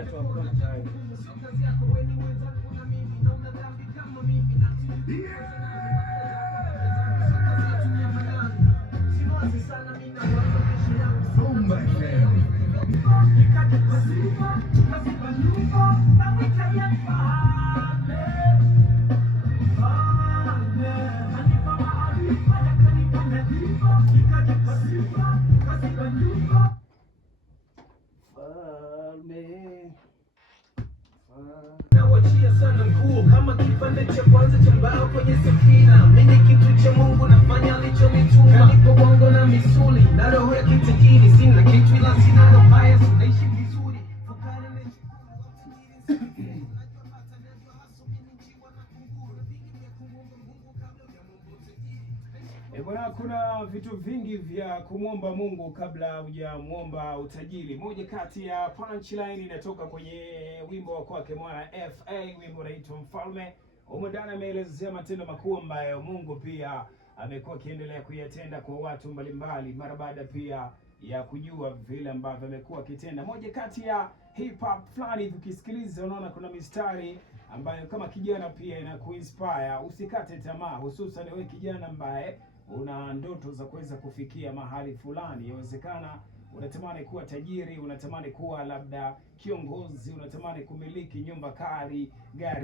endelea tu hapo kama kawaida. Nawachia sana nguo kama kipande cha kwanza cha mbao kwenye safina. Mimi kitu cha Mungu nafanya alichonituma. Nipo bongo na misuli na roho ya kitajiri. Sina kitu ila sina roho mbaya, so naishi vizuri. Bwana, kuna vitu vingi vya kumwomba Mungu kabla hujamwomba utajiri. Moja kati ya punchline inatoka kwenye wimbo wa kwake Mwana FA, wimbo unaitwa Mfalme. Umedana ameelezea matendo makuu ambayo Mungu pia amekuwa akiendelea kuyatenda kwa watu mbalimbali mara baada pia ya kujua vile ambavyo amekuwa akitenda. Moja kati ya hip hop fulani ukisikiliza unaona kuna mistari ambayo kama kijana pia inakuinspire usikate tamaa, hususan wewe kijana ambaye una ndoto za kuweza kufikia mahali fulani. Inawezekana unatamani kuwa tajiri, unatamani kuwa labda kiongozi, unatamani kumiliki nyumba kali, gari